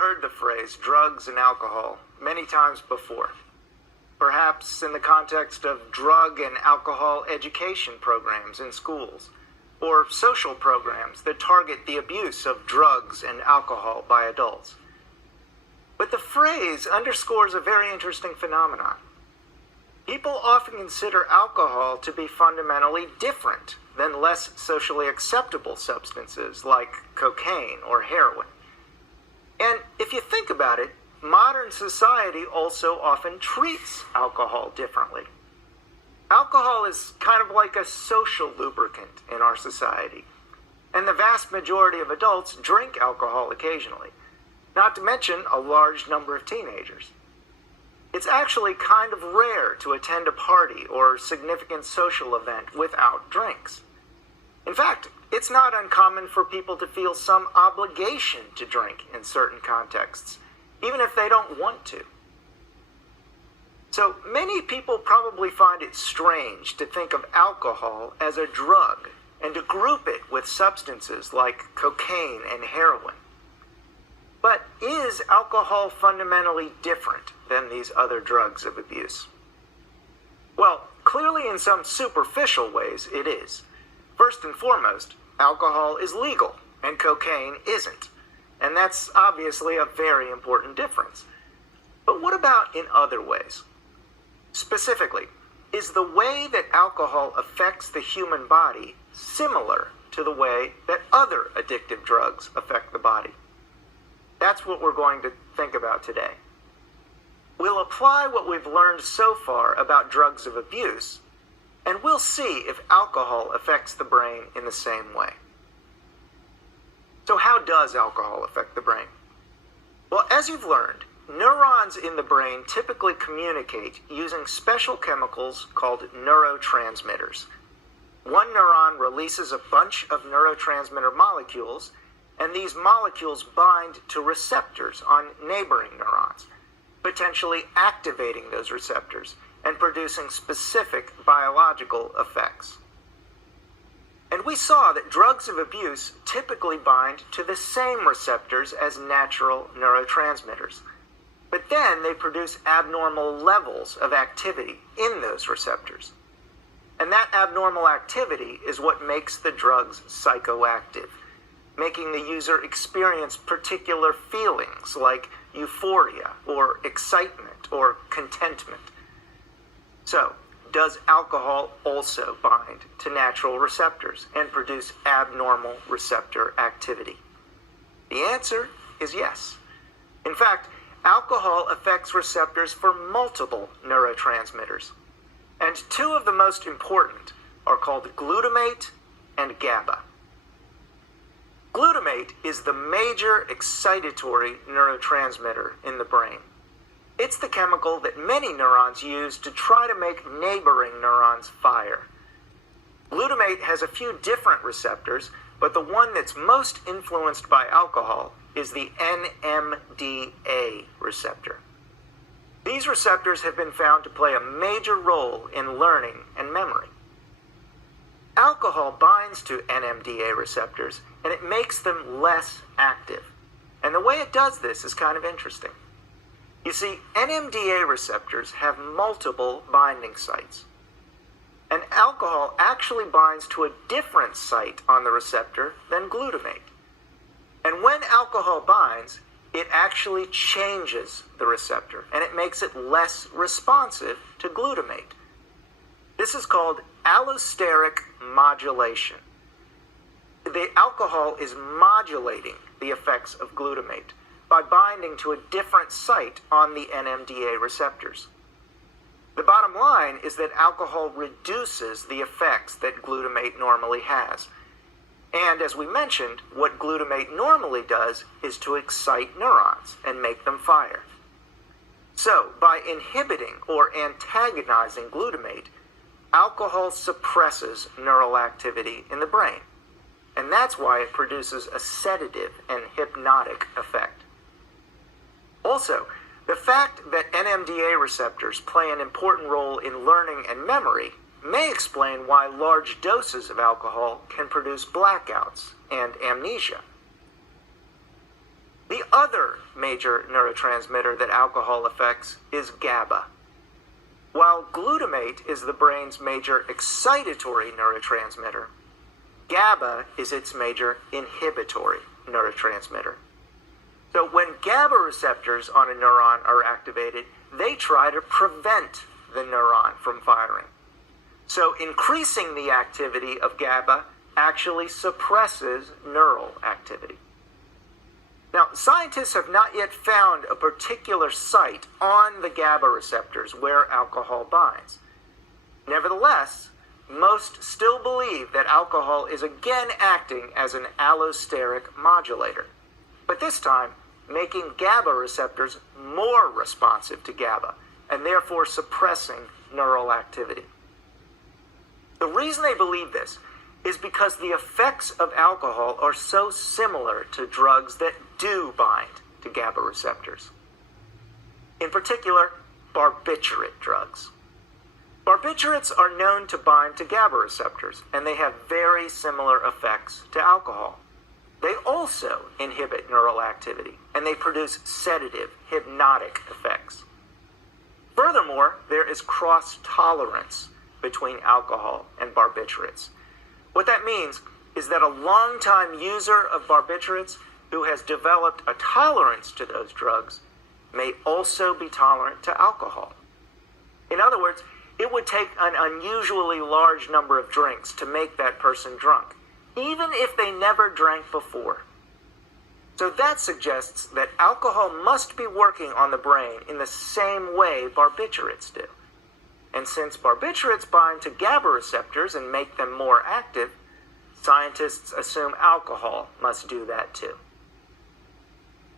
heard the phrase drugs and alcohol many times before, perhaps in the context of drug and alcohol education programs in schools, or social programs that target the abuse of drugs and alcohol by adults. But the phrase underscores a very interesting phenomenon. People often consider alcohol to be fundamentally different than less socially acceptable substances like cocaine or heroin. And if you think about it, modern society also often treats alcohol differently. Alcohol is kind of like a social lubricant in our society, and the vast majority of adults drink alcohol occasionally, not to mention a large number of teenagers. It's actually kind of rare to attend a party or significant social event without drinks. In fact, it's not uncommon for people to feel some obligation to drink in certain contexts, even if they don't want to. So many people probably find it strange to think of alcohol as a drug and to group it with substances like cocaine and heroin. But is alcohol fundamentally different than these other drugs of abuse? Well, clearly in some superficial ways it is. First and foremost, alcohol is legal and cocaine isn't. And that's obviously a very important difference. But what about in other ways? Specifically, is the way that alcohol affects the human body similar to the way that other addictive drugs affect the body? That's what we're going to think about today. We'll apply what we've learned so far about drugs of abuse, and we'll see if alcohol affects the brain in the same way. So how does alcohol affect the brain? Well, as you've learned, neurons in the brain typically communicate using special chemicals called neurotransmitters. One neuron releases a bunch of neurotransmitter molecules, and these molecules bind to receptors on neighboring neurons, potentially activating those receptors and producing specific biological effects. And we saw that drugs of abuse typically bind to the same receptors as natural neurotransmitters. But then they produce abnormal levels of activity in those receptors. And that abnormal activity is what makes the drugs psychoactive, making the user experience particular feelings like euphoria or excitement or contentment. So, does alcohol also bind to natural receptors and produce abnormal receptor activity? The answer is yes. In fact, alcohol affects receptors for multiple neurotransmitters, and two of the most important are called glutamate and GABA. Glutamate is the major excitatory neurotransmitter in the brain. It's the chemical that many neurons use to try to make neighboring neurons fire. Glutamate has a few different receptors, but the one that's most influenced by alcohol is the NMDA receptor. These receptors have been found to play a major role in learning and memory. Alcohol binds to NMDA receptors, and it makes them less active. And the way it does this is kind of interesting. You see, NMDA receptors have multiple binding sites. And alcohol actually binds to a different site on the receptor than glutamate. And when alcohol binds, it actually changes the receptor, and it makes it less responsive to glutamate. This is called allosteric modulation. The alcohol is modulating the effects of glutamate by binding to a different site on the NMDA receptors. The bottom line is that alcohol reduces the effects that glutamate normally has. And as we mentioned, what glutamate normally does is to excite neurons and make them fire. So, by inhibiting or antagonizing glutamate, alcohol suppresses neural activity in the brain. And that's why it produces a sedative and hypnotic effect. Also, the fact that NMDA receptors play an important role in learning and memory may explain why large doses of alcohol can produce blackouts and amnesia. The other major neurotransmitter that alcohol affects is GABA. While glutamate is the brain's major excitatory neurotransmitter, GABA is its major inhibitory neurotransmitter. So when GABA receptors on a neuron are activated, they try to prevent the neuron from firing. So increasing the activity of GABA actually suppresses neural activity. Now, scientists have not yet found a particular site on the GABA receptors where alcohol binds. Nevertheless, most still believe that alcohol is again acting as an allosteric modulator, but this time making GABA receptors more responsive to GABA and therefore suppressing neural activity. The reason they believe this is because the effects of alcohol are so similar to drugs that do bind to GABA receptors. In particular, barbiturate drugs. Barbiturates are known to bind to GABA receptors, and they have very similar effects to alcohol. They also inhibit neural activity, and they produce sedative, hypnotic effects. Furthermore, there is cross-tolerance between alcohol and barbiturates. What that means is that a longtime user of barbiturates who has developed a tolerance to those drugs may also be tolerant to alcohol. In other words, it would take an unusually large number of drinks to make that person drunk, even if they never drank before. So that suggests that alcohol must be working on the brain in the same way barbiturates do. And since barbiturates bind to GABA receptors and make them more active, scientists assume alcohol must do that too.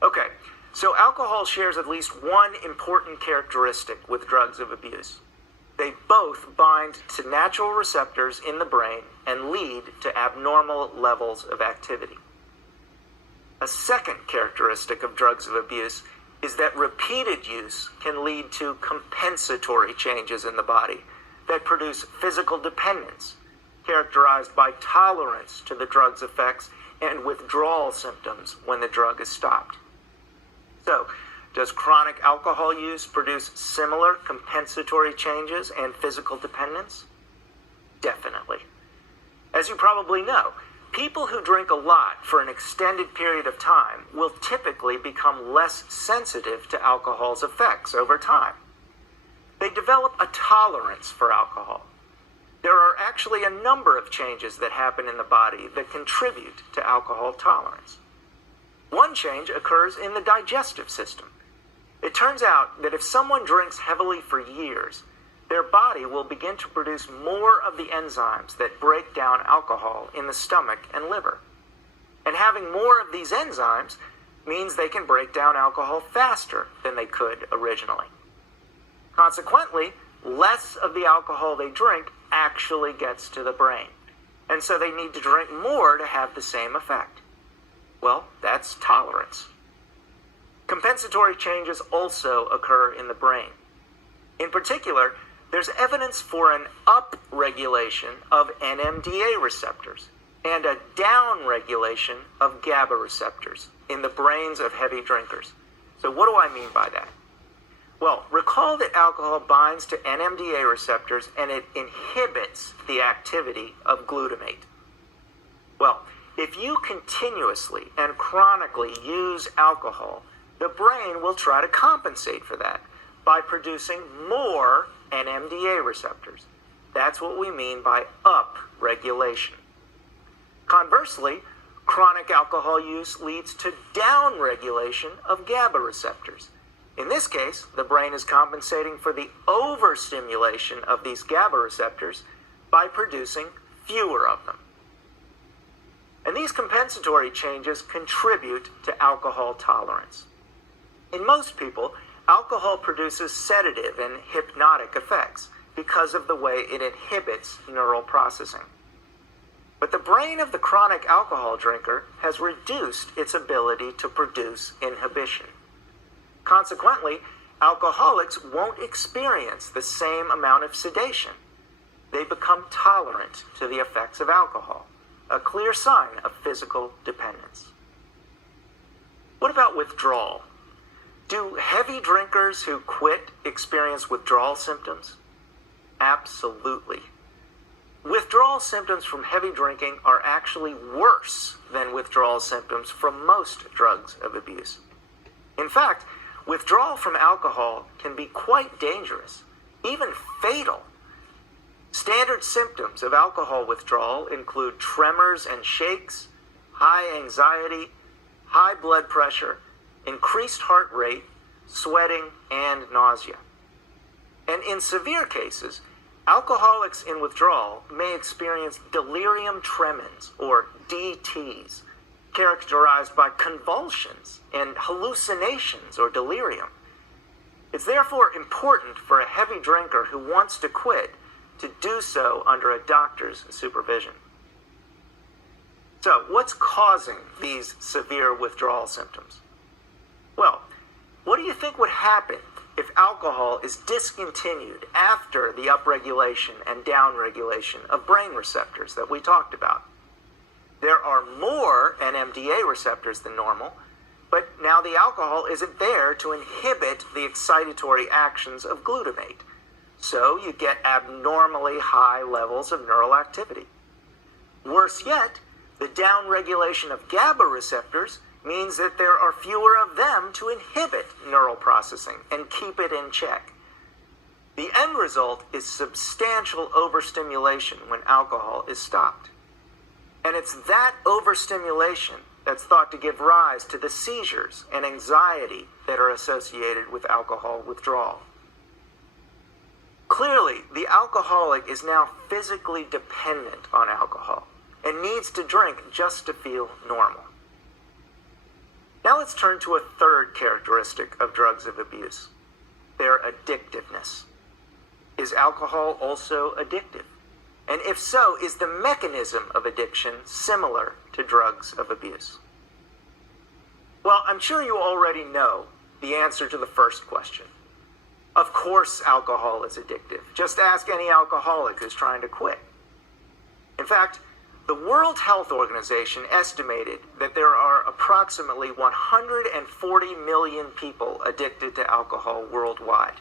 Okay, so alcohol shares at least one important characteristic with drugs of abuse. They both bind to natural receptors in the brain and lead to abnormal levels of activity. A second characteristic of drugs of abuse is that repeated use can lead to compensatory changes in the body that produce physical dependence, characterized by tolerance to the drug's effects and withdrawal symptoms when the drug is stopped. So, does chronic alcohol use produce similar compensatory changes and physical dependence? Definitely. As you probably know, people who drink a lot for an extended period of time will typically become less sensitive to alcohol's effects over time. They develop a tolerance for alcohol. There are actually a number of changes that happen in the body that contribute to alcohol tolerance. One change occurs in the digestive system. It turns out that if someone drinks heavily for years, their body will begin to produce more of the enzymes that break down alcohol in the stomach and liver. And having more of these enzymes means they can break down alcohol faster than they could originally. Consequently, less of the alcohol they drink actually gets to the brain, and so they need to drink more to have the same effect. Well, that's tolerance. Compensatory changes also occur in the brain. In particular, there's evidence for an upregulation of NMDA receptors and a downregulation of GABA receptors in the brains of heavy drinkers. So what do I mean by that? Well, recall that alcohol binds to NMDA receptors and it inhibits the activity of glutamate. Well, if you continuously and chronically use alcohol, the brain will try to compensate for that by producing more NMDA receptors. That's what we mean by upregulation. Conversely, chronic alcohol use leads to downregulation of GABA receptors. In this case, the brain is compensating for the overstimulation of these GABA receptors by producing fewer of them. And these compensatory changes contribute to alcohol tolerance. In most people, alcohol produces sedative and hypnotic effects because of the way it inhibits neural processing. But the brain of the chronic alcohol drinker has reduced its ability to produce inhibition. Consequently, alcoholics won't experience the same amount of sedation. They become tolerant to the effects of alcohol, a clear sign of physical dependence. What about withdrawal? Do heavy drinkers who quit experience withdrawal symptoms? Absolutely. Withdrawal symptoms from heavy drinking are actually worse than withdrawal symptoms from most drugs of abuse. In fact, withdrawal from alcohol can be quite dangerous, even fatal. Standard symptoms of alcohol withdrawal include tremors and shakes, high anxiety, high blood pressure, increased heart rate, sweating, and nausea. And in severe cases, alcoholics in withdrawal may experience delirium tremens, or DTs, characterized by convulsions and hallucinations or delirium. It's therefore important for a heavy drinker who wants to quit to do so under a doctor's supervision. So, what's causing these severe withdrawal symptoms? Well, what do you think would happen if alcohol is discontinued after the upregulation and downregulation of brain receptors that we talked about? There are more NMDA receptors than normal, but now the alcohol isn't there to inhibit the excitatory actions of glutamate. So you get abnormally high levels of neural activity. Worse yet, the downregulation of GABA receptors means that there are fewer of them to inhibit neural processing and keep it in check. The end result is substantial overstimulation when alcohol is stopped. And it's that overstimulation that's thought to give rise to the seizures and anxiety that are associated with alcohol withdrawal. Clearly, the alcoholic is now physically dependent on alcohol and needs to drink just to feel normal. Now let's turn to a third characteristic of drugs of abuse, their addictiveness. Is alcohol also addictive? And if so, is the mechanism of addiction similar to drugs of abuse? Well, I'm sure you already know the answer to the first question. Of course alcohol is addictive. Just ask any alcoholic who's trying to quit. In fact, the World Health Organization estimated that there are approximately 140 million people addicted to alcohol worldwide.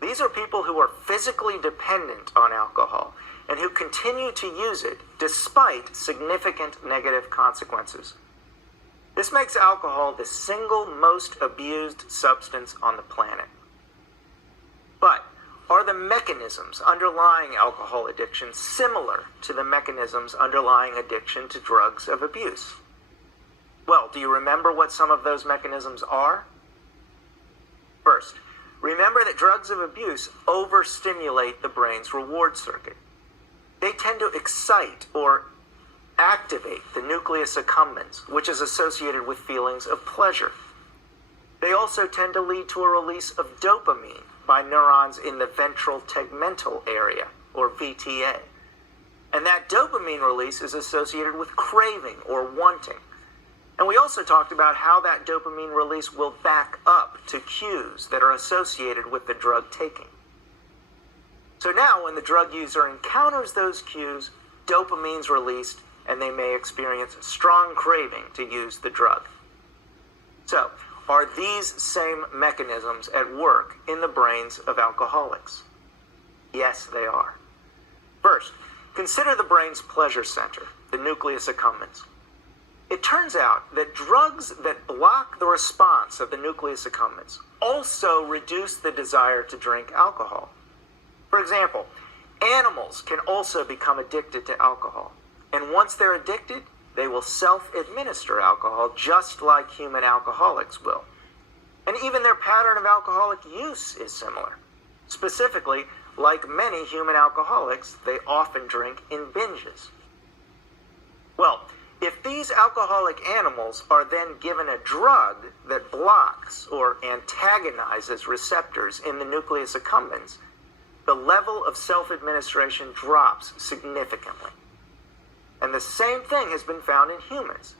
These are people who are physically dependent on alcohol and who continue to use it despite significant negative consequences. This makes alcohol the single most abused substance on the planet. But are the mechanisms underlying alcohol addiction similar to the mechanisms underlying addiction to drugs of abuse? Well, do you remember what some of those mechanisms are? First, remember that drugs of abuse overstimulate the brain's reward circuit. They tend to excite or activate the nucleus accumbens, which is associated with feelings of pleasure. They also tend to lead to a release of dopamine by neurons in the ventral tegmental area, or VTA. And that dopamine release is associated with craving or wanting. And we also talked about how that dopamine release will back up to cues that are associated with the drug taking. So now when the drug user encounters those cues, dopamine's released and they may experience strong craving to use the drug. So, are these same mechanisms at work in the brains of alcoholics? Yes, they are. First, consider the brain's pleasure center, the nucleus accumbens. It turns out that drugs that block the response of the nucleus accumbens also reduce the desire to drink alcohol. For example, animals can also become addicted to alcohol. And once they're addicted, they will self-administer alcohol just like human alcoholics will. And even their pattern of alcoholic use is similar. Specifically, like many human alcoholics, they often drink in binges. Well, if these alcoholic animals are then given a drug that blocks or antagonizes receptors in the nucleus accumbens, the level of self-administration drops significantly. And the same thing has been found in humans.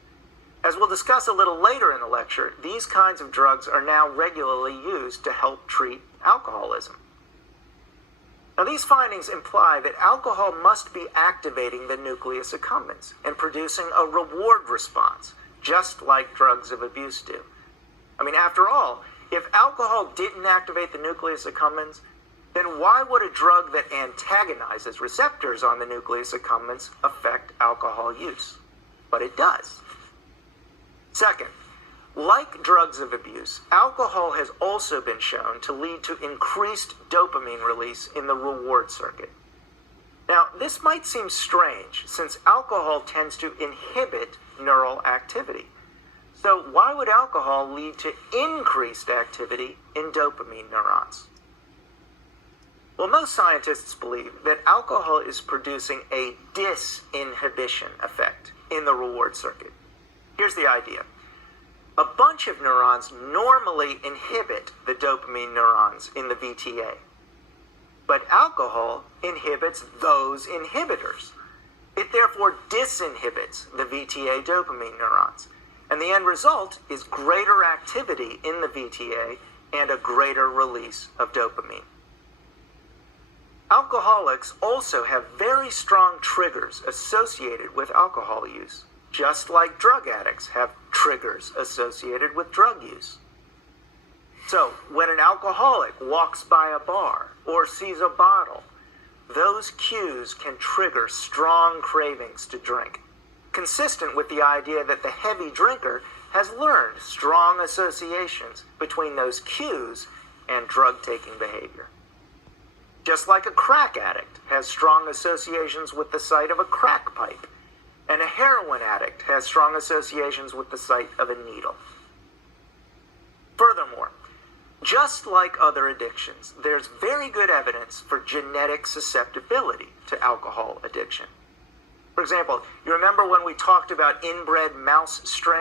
As we'll discuss a little later in the lecture, these kinds of drugs are now regularly used to help treat alcoholism. Now, these findings imply that alcohol must be activating the nucleus accumbens and producing a reward response just like drugs of abuse do. I mean, after all, if alcohol didn't activate the nucleus accumbens, then why would a drug that antagonizes receptors on the nucleus accumbens affect alcohol use? But it does. Second, like drugs of abuse, alcohol has also been shown to lead to increased dopamine release in the reward circuit. Now, this might seem strange since alcohol tends to inhibit neural activity. So why would alcohol lead to increased activity in dopamine neurons? Well, most scientists believe that alcohol is producing a disinhibition effect in the reward circuit. Here's the idea. A bunch of neurons normally inhibit the dopamine neurons in the VTA. But alcohol inhibits those inhibitors. It therefore disinhibits the VTA dopamine neurons. And the end result is greater activity in the VTA and a greater release of dopamine. Alcoholics also have very strong triggers associated with alcohol use, just like drug addicts have triggers associated with drug use. So, when an alcoholic walks by a bar or sees a bottle, those cues can trigger strong cravings to drink, consistent with the idea that the heavy drinker has learned strong associations between those cues and drug-taking behavior. Just like a crack addict has strong associations with the sight of a crack pipe, and a heroin addict has strong associations with the sight of a needle. Furthermore, just like other addictions, there's very good evidence for genetic susceptibility to alcohol addiction. For example, you remember when we talked about inbred mouse strains?